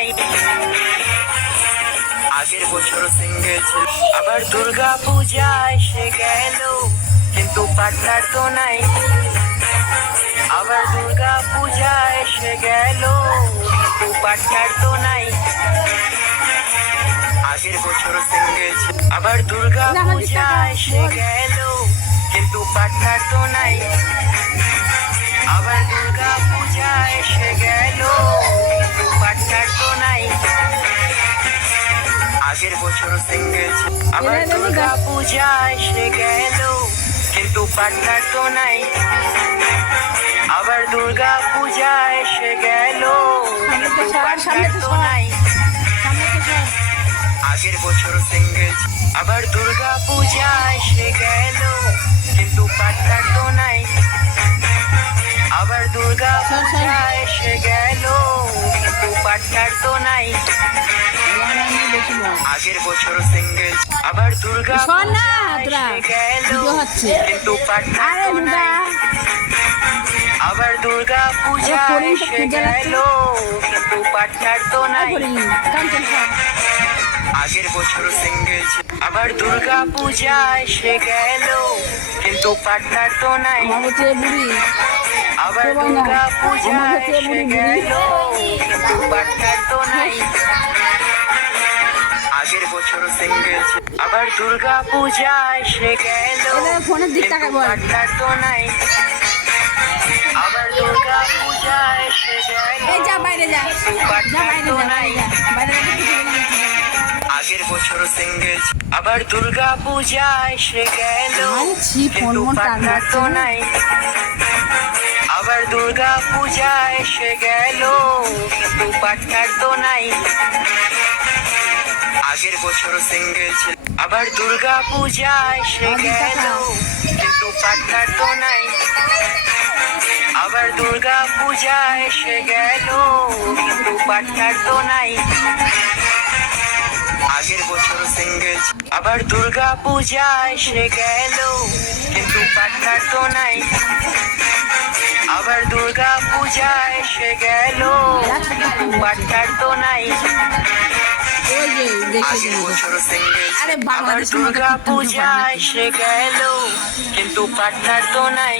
নাই। আগের বছর সিঙ্গেল ছিল, আবার দুর্গা পূজা এসে গেল, কিন্তু পার্টনার তো নাই। আবার দুর্গা পূজা এসে গেল, কিন্তু পার্টনার তো নাই। আগের বছর সিঙ্গেল ছিল, আবার দুর্গা পূজা এসে গেল, কিন্তু পার্টনার তো নাই। আবার দুর্গা পূজা এসে গেল, কিন্তু পার্টনার তো নাই। আগের বছর সিঙ্গেল ছিল, আবার দুর্গা পূজা এসে গেল, কিন্তু পার্টনার তো নাই। আবার দুর্গা পূজা এসে গেল, কিন্তু পার্টনার তো নাই। আগের বছর সিঙ্গেল ছিল, আবার দুর্গা পূজা এসে গেল, কিন্তু পার্টনার তো নাই। আবার দুর্গা পূজা এসে গেল, কিন্তু পার্টনার তো নাই। আগের বছর সিঙ্গেল, আবার দুর্গা পূজা এসে গেল, কিন্তু পার্টনার তো নাই। আবার দুর্গা পূজা এসে গেল, কিন্তু পার্টনার তো নাই। আগের বছর সিঙ্গেল, আবার দুর্গা পূজা এসে গেল, কিন্তু পার্টনার তো নাই। আবার দুর্গা পূজা এসে গেল, কিন্তু পার্টনার তো নাই। আগের বছর সিঙ্গেল, আবার দুর্গা পূজা এসে গেল, কিন্তু পার্টনার তো নাই। আবার দুর্গা পূজা এসে গেল, কিন্তু পার্টনার তো নাই। আগের বছর সিঙ্গেল, আবার দুর্গা পূজা এসে গেল, কিন্তু পার্টনার তো নাই। আবার দুর্গা পূজা এসে গেল, কিন্তু পার্টনার তো নাই। আগের বছর সিঙ্গেল, আবার দুর্গা পূজা এসে গেল, কিন্তু পার্টনার তো নাই। আবার দুর্গা পূজা এসে গেল, কিন্তু পার্টনার তো নাই। আগের বছর সিঙ্গেল, আবার দুর্গা পূজা এসে গেল, কিন্তু পার্টনার তো নাই। আবার দুর্গা পূজা এসে গেল, কিন্তু পার্টনার তো নাই। আগের বছর সিঙ্গেল, আবার দুর্গা পূজা এসে গেল, কিন্তু পার্টনার তো নাই।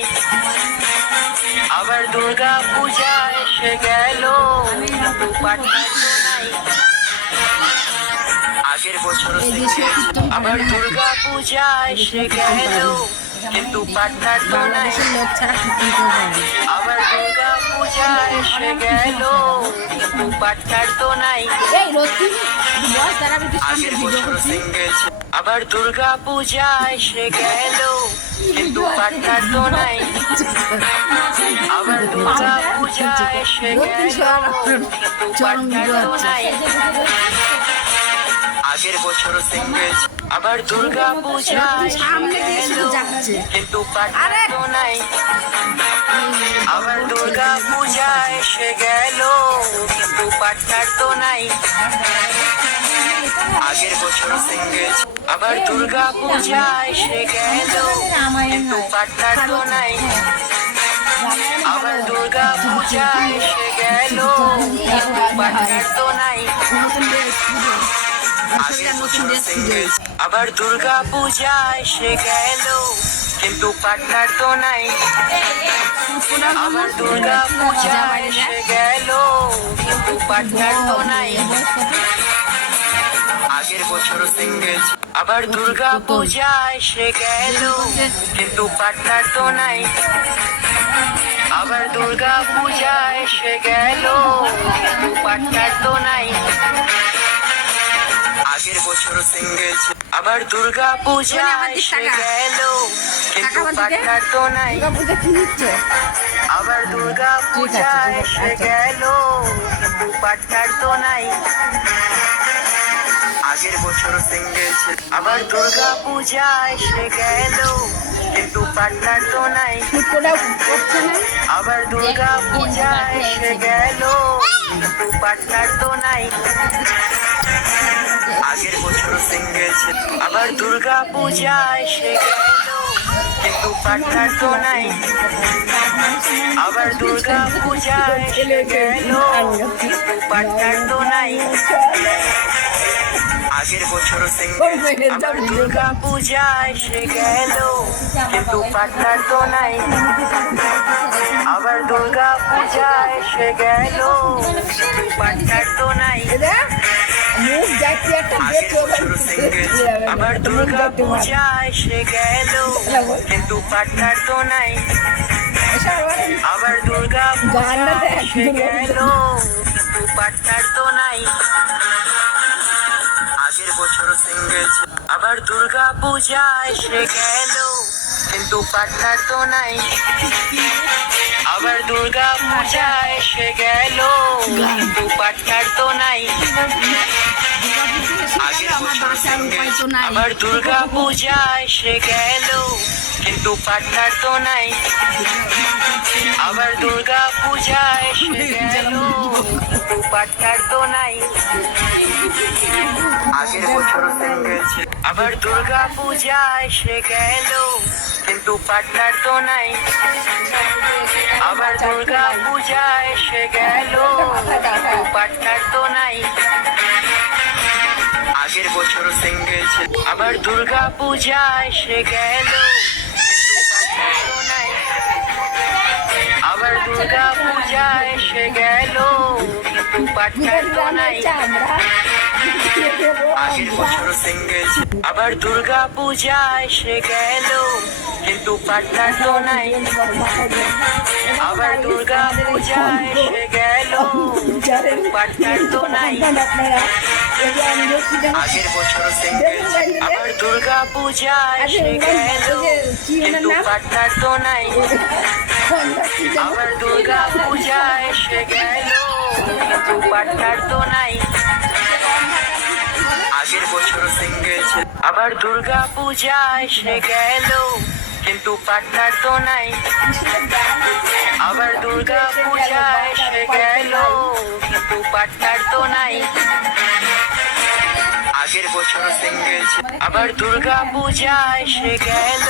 আবার দুর্গা পূজা এসে গেল, কিন্তু পার্টনার তো নাই। আগের বছর সিঙ্গেল, আবার দুর্গা পূজা এসে গেল, কিন্তু পার্টনার তো নাই। আবার দুর্গা পূজা এসে গেল, কিন্তু পার্টনার তো নাই। আগের বছর সিঙ্গেল, আবার দুর্গা পূজা এসে গেল, কিন্তু পার্টনার তো নাই। আবার দুর্গা পূজা এসে গেল, কিন্তু পার্টনার তো নাই। আগের বছর সিঙ্গেল, আবার দুর্গা পূজা এসে গেল, কিন্তু পার্টনার তো নাই। আবার দুর্গা পূজা এসে গেল, কিন্তু পার্টনার তো নাই। আগের বছর সিঙ্গেল, আবার দুর্গা পূজা এসে গেল, কিন্তু পার্টনার তো নাই। আবার দুর্গা পূজা এসে গেল, কিন্তু পার্টনার তো নাই। আগের বছর সিঙ্গেল, আবার দুর্গা পূজা এসে গেল, কিন্তু পার্টনার তো নাই। আবার দুর্গা পূজা এসে গেল, কিন্তু পার্টনার তো নাই। আগের বছর সিঙ্গেল, আবার দুর্গা পূজা এসে গেল, কিন্তু পার্টনার তো নাই। আবার দুর্গা পূজা এসে গেল, কিন্তু পার্টনার তো নাই। আগের বছর সিঙ্গেল, আবার দুর্গা পূজা এসে গেল, কিন্তু পার্টনার তো নাই। আবার দুর্গা পূজা এসে গেল, কিন্তু পার্টনার তো নাই। আগের বছর সিঙ্গেল, আবার দুর্গা পূজা এসে গেল, কিন্তু পার্টনার তো নাই। আবার দুর্গা পূজা এসে গেল, কিন্তু পার্টনার তো নাই। আগের বছর সিঙ্গেল, আবার দুর্গা পূজা এসে গেল, কিন্তু পার্টনার তো নাই। আবার দুর্গা পূজা এসে গেল, কিন্তু পার্টনার তো নাই। আগের বছর সিঙ্গেল, আবার দুর্গা পূজা এসে গেল, কিন্তু পার্টনার তো নাই। আবার দুর্গা পূজা এসে গেল, কিন্তু পার্টনার তো নাই। আগের বছর সিঙ্গেল, আবার দুর্গা পূজা এসে গেল, কিন্তু পার্টনার তো নাই। আবার দুর্গা পূজা এসে গেল, কিন্তু পার্টনার তো নাই। আগের বছর সিঙ্গেল, আবার দুর্গা পূজা এসে গেল, কিন্তু পার্টনার তো নাই। আবার দুর্গা পূজা এসে গেল, কিন্তু পার্টনার তো নাই। আগের বছর সিঙ্গেল, আবার দুর্গা পূজা এসে গেল, কিন্তু পার্টনার তো নাই। আবার দুর্গা পূজা এসে গেল, কিন্তু পার্টনার তো নাই। আগের বছর সিঙ্গেল, আবার দুর্গা পূজা এসে গেল, কিন্তু পার্টনার তো নাই। আবার দুর্গা পূজা এসে গেল, কিন্তু পার্টনার তো নাই। আগের বছর সিঙ্গেল, আবার দুর্গা পূজা এসে গেল, কিন্তু পার্টনার তো নাই। আবার দুর্গা পূজা এসে গেল, কিন্তু পার্টনার তো নাই। আগের বছর সিঙ্গেল, আবার দুর্গা পূজা এসে গেল, কিন্তু পার্টনার তো নাই। আবার দুর্গা পূজা এসে গেল, পার্টনার তো নাই। আগের বছর সিঙ্গেল, আবার দুর্গা পূজা এসে গেল, কিন্তু পার্টনার তো নাই। আবার দুর্গা পূজা এসে গেল, কিন্তু পার্টনার তো নাই। আগের বছর সিঙ্গেল, আবার দুর্গা পূজা এসে গেল, কিন্তু পার্টনার তো নাই। আবার দুর্গা পূজা এসে গেল, কিন্তু পার্টনার তো নাই। আগের বছর সিঙ্গেল, আবার দুর্গা পূজা এসে গেল,